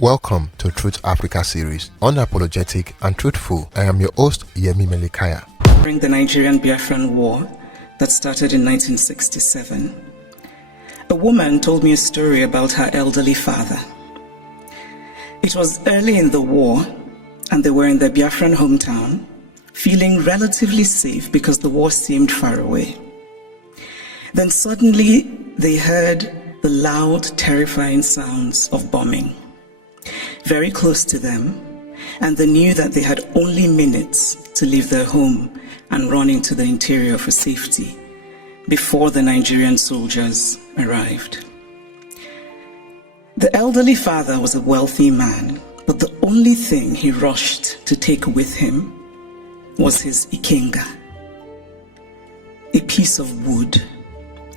Welcome to Truth Africa series, Unapologetic and Truthful. I am your host, Yemi Melikaya. During the Nigerian Biafran War that started in 1967, a woman told me a story about her elderly father. It was early in the war, and they were in their Biafran hometown, feeling relatively safe because the war seemed far away. Then suddenly they heard the loud, terrifying sounds of bombing very close to them, and they knew that they had only minutes to leave their home and run into the interior for safety before the Nigerian soldiers arrived. The elderly father was a wealthy man, but the only thing he rushed to take with him was his ikenga, a piece of wood,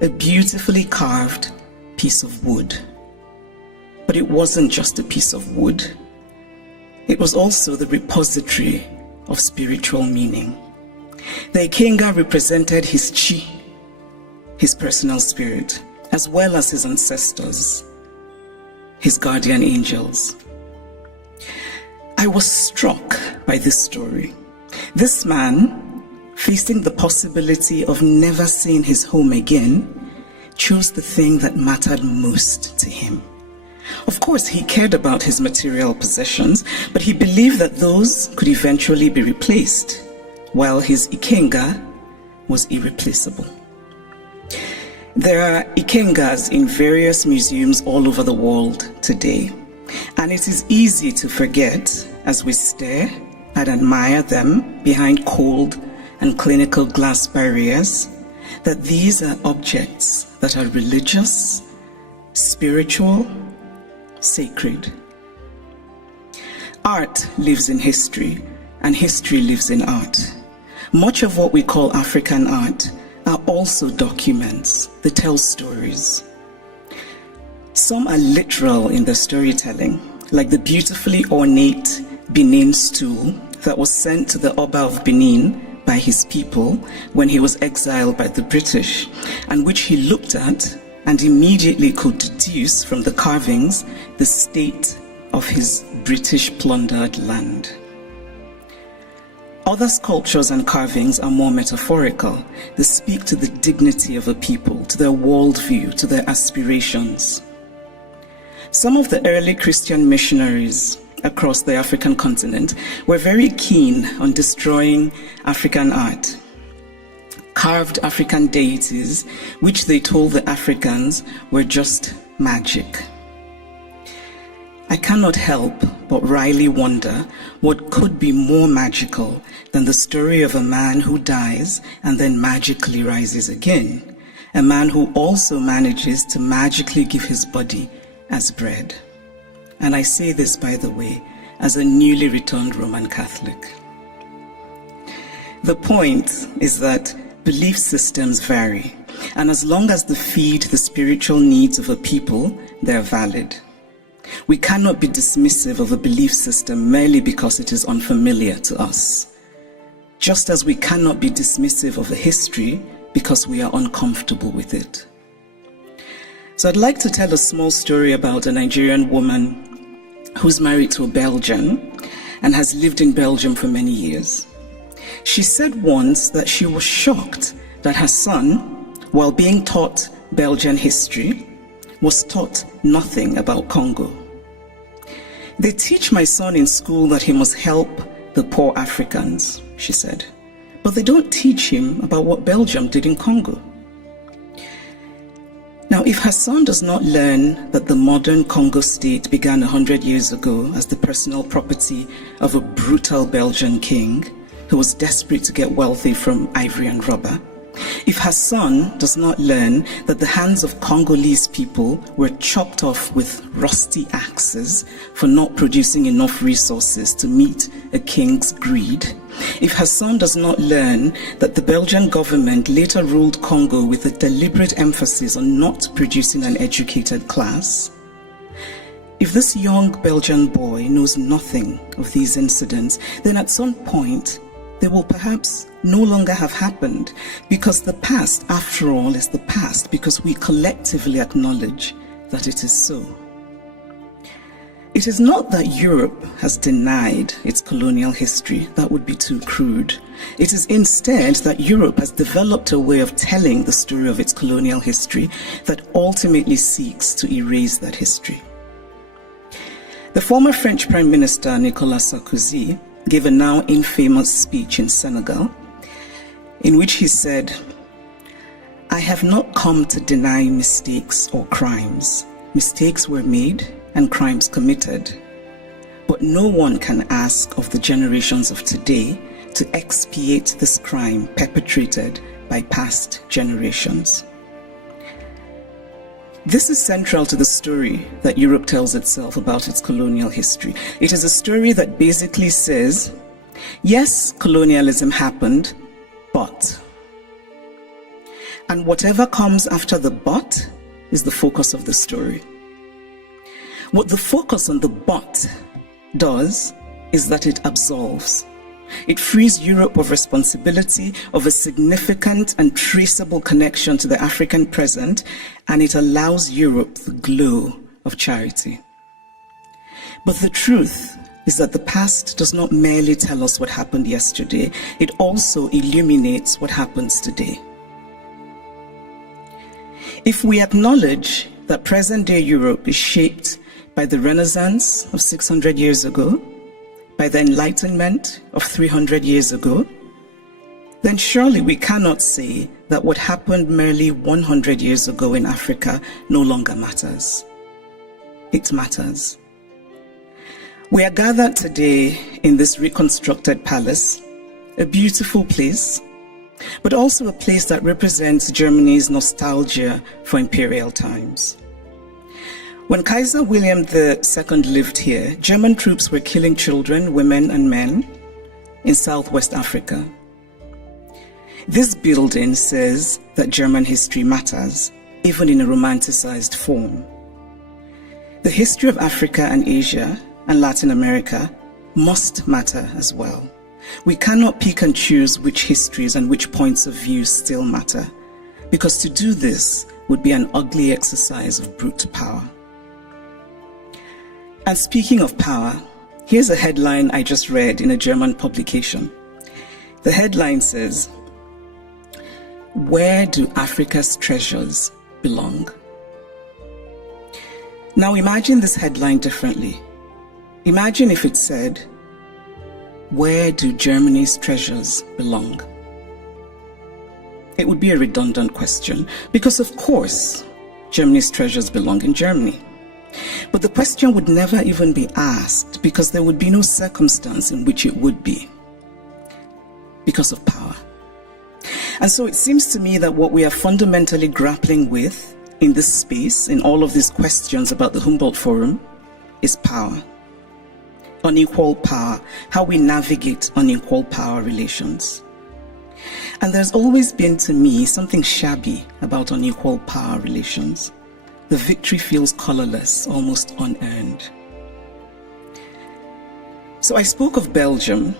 a beautifully carved piece of wood. But it wasn't just a piece of wood. It was also the repository of spiritual meaning. The ikenga represented his chi, his personal spirit, as well as his ancestors, his guardian angels. I was struck by this story. This man, facing the possibility of never seeing his home again, chose the thing that mattered most to him. Of course, he cared about his material possessions, but he believed that those could eventually be replaced, while his ikenga was irreplaceable. There are ikengas in various museums all over the world today, and it is easy to forget as we stare and admire them behind cold and clinical glass barriers that these are objects that are religious, spiritual, sacred. Art lives in history, and history lives in art. Much of what we call African art are also documents that tell stories. Some are literal in their storytelling, like the beautifully ornate Benin stool that was sent to the Oba of Benin by his people when he was exiled by the British, and which he looked at and immediately could deduce from the carvings the state of his British plundered land. Other sculptures and carvings are more metaphorical. They speak to the dignity of a people, to their worldview, to their aspirations. Some of the early Christian missionaries across the African continent were very keen on destroying African art. Carved African deities, which they told the Africans were just magic. I cannot help but wryly wonder what could be more magical than the story of a man who dies and then magically rises again, a man who also manages to magically give his body as bread. And I say this, by the way, as a newly returned Roman Catholic. The point is that belief systems vary, and as long as they feed the spiritual needs of a people, they're valid. We cannot be dismissive of a belief system merely because it is unfamiliar to us, just as we cannot be dismissive of a history because we are uncomfortable with it. So I'd like to tell a small story about a Nigerian woman who's married to a Belgian and has lived in Belgium for many years. She said once that she was shocked that her son, while being taught Belgian history, was taught nothing about Congo. They teach my son in school that he must help the poor Africans, she said, but they don't teach him about what Belgium did in Congo. Now, if her son does not learn that the modern Congo state began 100 years ago as the personal property of a brutal Belgian king who was desperate to get wealthy from ivory and rubber, if her son does not learn that the hands of Congolese people were chopped off with rusty axes for not producing enough resources to meet a king's greed, if her son does not learn that the Belgian government later ruled Congo with a deliberate emphasis on not producing an educated class, if this young Belgian boy knows nothing of these incidents, then at some point they will perhaps no longer have happened, because the past, after all, is the past because we collectively acknowledge that it is so. It is not that Europe has denied its colonial history. That would be too crude. It is instead that Europe has developed a way of telling the story of its colonial history that ultimately seeks to erase that history. The former French Prime Minister Nicolas Sarkozy gave a now infamous speech in Senegal in which he said, "I have not come to deny mistakes or crimes. Mistakes were made and crimes committed, but no one can ask of the generations of today to expiate this crime perpetrated by past generations." This is central to the story that Europe tells itself about its colonial history. It is a story that basically says, yes, colonialism happened, but. And whatever comes after the but is the focus of the story. What the focus on the but does is that it absolves. It frees Europe of responsibility, of a significant and traceable connection to the African present, and it allows Europe the glow of charity. But the truth is that the past does not merely tell us what happened yesterday, it also illuminates what happens today. If we acknowledge that present-day Europe is shaped by the Renaissance of 600 years ago, by the Enlightenment of 300 years ago, then surely we cannot say that what happened merely 100 years ago in Africa no longer matters. It matters. We are gathered today in this reconstructed palace, a beautiful place, but also a place that represents Germany's nostalgia for imperial times. When Kaiser William II lived here, German troops were killing children, women, and men in Southwest Africa. This building says that German history matters, even in a romanticized form. The history of Africa and Asia and Latin America must matter as well. We cannot pick and choose which histories and which points of view still matter, because to do this would be an ugly exercise of brute power. And speaking of power, here's a headline I just read in a German publication. The headline says, "Where do Africa's treasures belong?" Now imagine this headline differently. Imagine if it said, "Where do Germany's treasures belong?" It would be a redundant question, because of course, Germany's treasures belong in Germany. But the question would never even be asked, because there would be no circumstance in which it would be, because of power. And so it seems to me that what we are fundamentally grappling with in this space, in all of these questions about the Humboldt Forum, is power. Unequal power, how we navigate unequal power relations. And there's always been, to me, something shabby about unequal power relations. The victory feels colorless, almost unearned. So I spoke of Belgium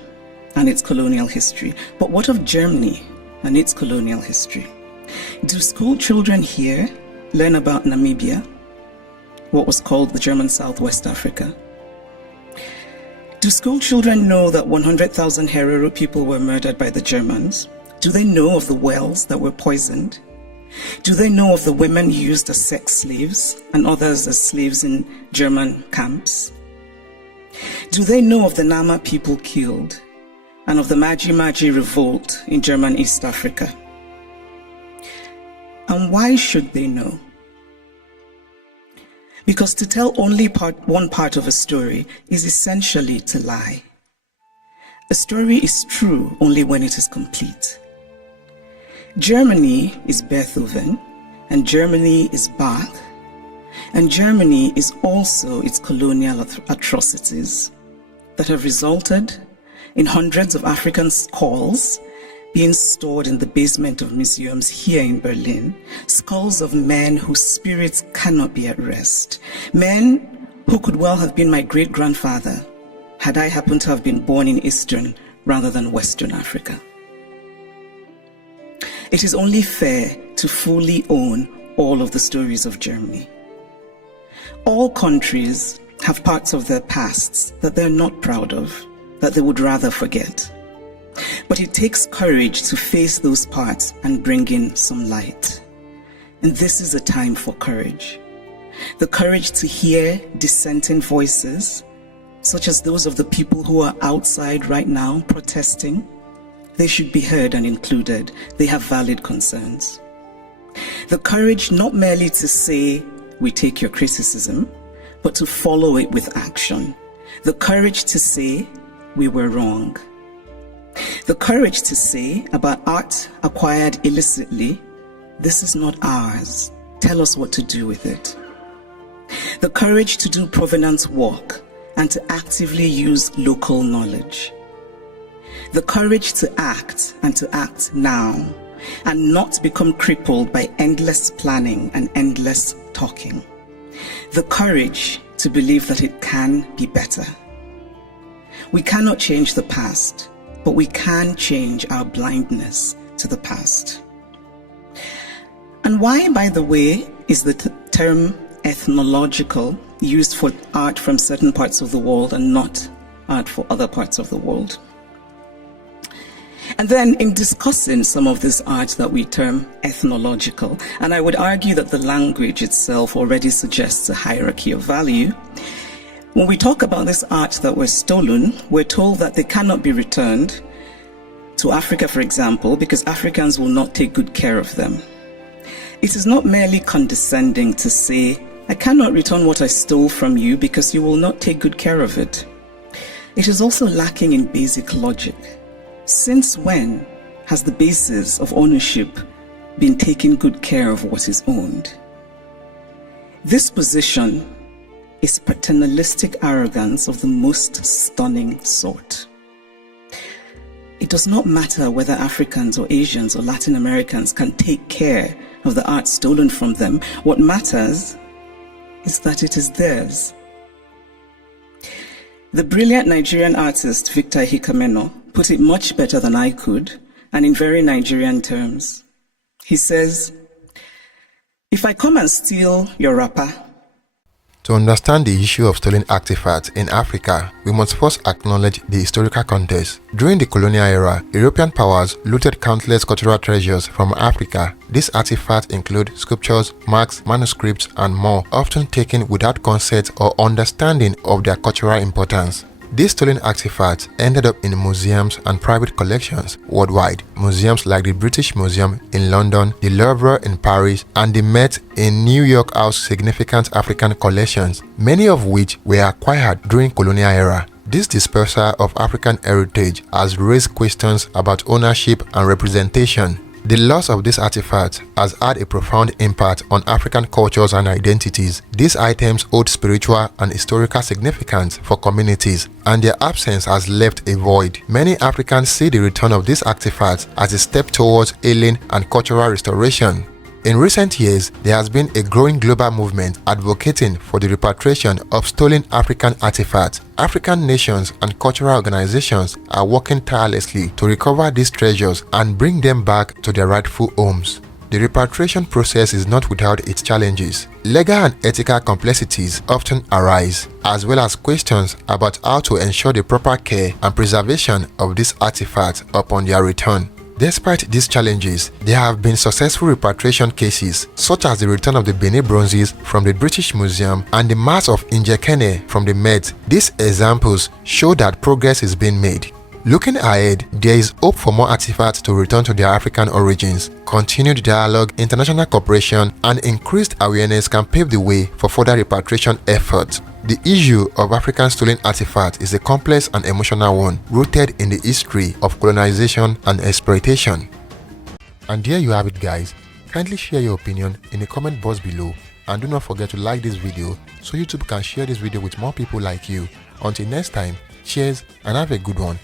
and its colonial history, but what of Germany and its colonial history? Do school children here learn about Namibia, what was called the German Southwest Africa? Do school children know that 100,000 Herero people were murdered by the Germans? Do they know of the wells that were poisoned? Do they know of the women used as sex slaves and others as slaves in German camps? Do they know of the Nama people killed and of the Maji Maji revolt in German East Africa? And why should they know? Because to tell only one part of a story is essentially to lie. A story is true only when it is complete. Germany is Beethoven, and Germany is Bach, and Germany is also its colonial atrocities that have resulted in hundreds of African skulls being stored in the basement of museums here in Berlin, skulls of men whose spirits cannot be at rest, men who could well have been my great-grandfather had I happened to have been born in Eastern rather than Western Africa. It is only fair to fully own all of the stories of Germany. All countries have parts of their pasts that they're not proud of, that they would rather forget. But it takes courage to face those parts and bring in some light. And this is a time for courage. The courage to hear dissenting voices, such as those of the people who are outside right now protesting. They should be heard and included. They have valid concerns. The courage not merely to say, we take your criticism, but to follow it with action. The courage to say, we were wrong. The courage to say about art acquired illicitly, this is not ours. Tell us what to do with it. The courage to do provenance work and to actively use local knowledge. The courage to act and to act now and not become crippled by endless planning and endless talking. The courage to believe that it can be better. We cannot change the past, but we can change our blindness to the past. And why, by the way, is the term ethnological used for art from certain parts of the world and not art for other parts of the world? And then in discussing some of this art that we term ethnological, and I would argue that the language itself already suggests a hierarchy of value, when we talk about this art that was stolen, we're told that they cannot be returned to Africa, for example, because Africans will not take good care of them. It is not merely condescending to say, I cannot return what I stole from you because you will not take good care of it. It is also lacking in basic logic. Since when has the basis of ownership been taking good care of what is owned? This position is paternalistic arrogance of the most stunning sort. It does not matter whether Africans or Asians or Latin Americans can take care of the art stolen from them. What matters is that it is theirs. The brilliant Nigerian artist Victor Hikameno put it much better than I could, and in very Nigerian terms. He says, if I come and steal your wrapper. To understand the issue of stolen artifacts in Africa, we must first acknowledge the historical context. During the colonial era, European powers looted countless cultural treasures from Africa. These artifacts include sculptures, marks, manuscripts, and more, often taken without consent or understanding of their cultural importance. These stolen artifacts ended up in museums and private collections worldwide. Museums like the British Museum in London, the Louvre in Paris, and the Met in New York house significant African collections, many of which were acquired during colonial era. This dispersal of African heritage has raised questions about ownership and representation. The loss of these artifacts has had a profound impact on African cultures and identities. These items hold spiritual and historical significance for communities, and their absence has left a void. Many Africans see the return of these artifacts as a step towards healing and cultural restoration. In recent years, there has been a growing global movement advocating for the repatriation of stolen African artifacts. African nations and cultural organizations are working tirelessly to recover these treasures and bring them back to their rightful homes. The repatriation process is not without its challenges. Legal and ethical complexities often arise, as well as questions about how to ensure the proper care and preservation of these artifacts upon their return. Despite these challenges, there have been successful repatriation cases, such as the return of the Benin bronzes from the British Museum and the mass of Njekene from the Met. These examples show that progress is being made. Looking ahead, there is hope for more artifacts to return to their African origins. Continued dialogue, international cooperation, and increased awareness can pave the way for further repatriation efforts. The issue of African stolen artifacts is a complex and emotional one, rooted in the history of colonization and exploitation. And there you have it, guys. Kindly share your opinion in the comment box below, and do not forget to like this video so YouTube can share this video with more people like you. Until next time, cheers and have a good one.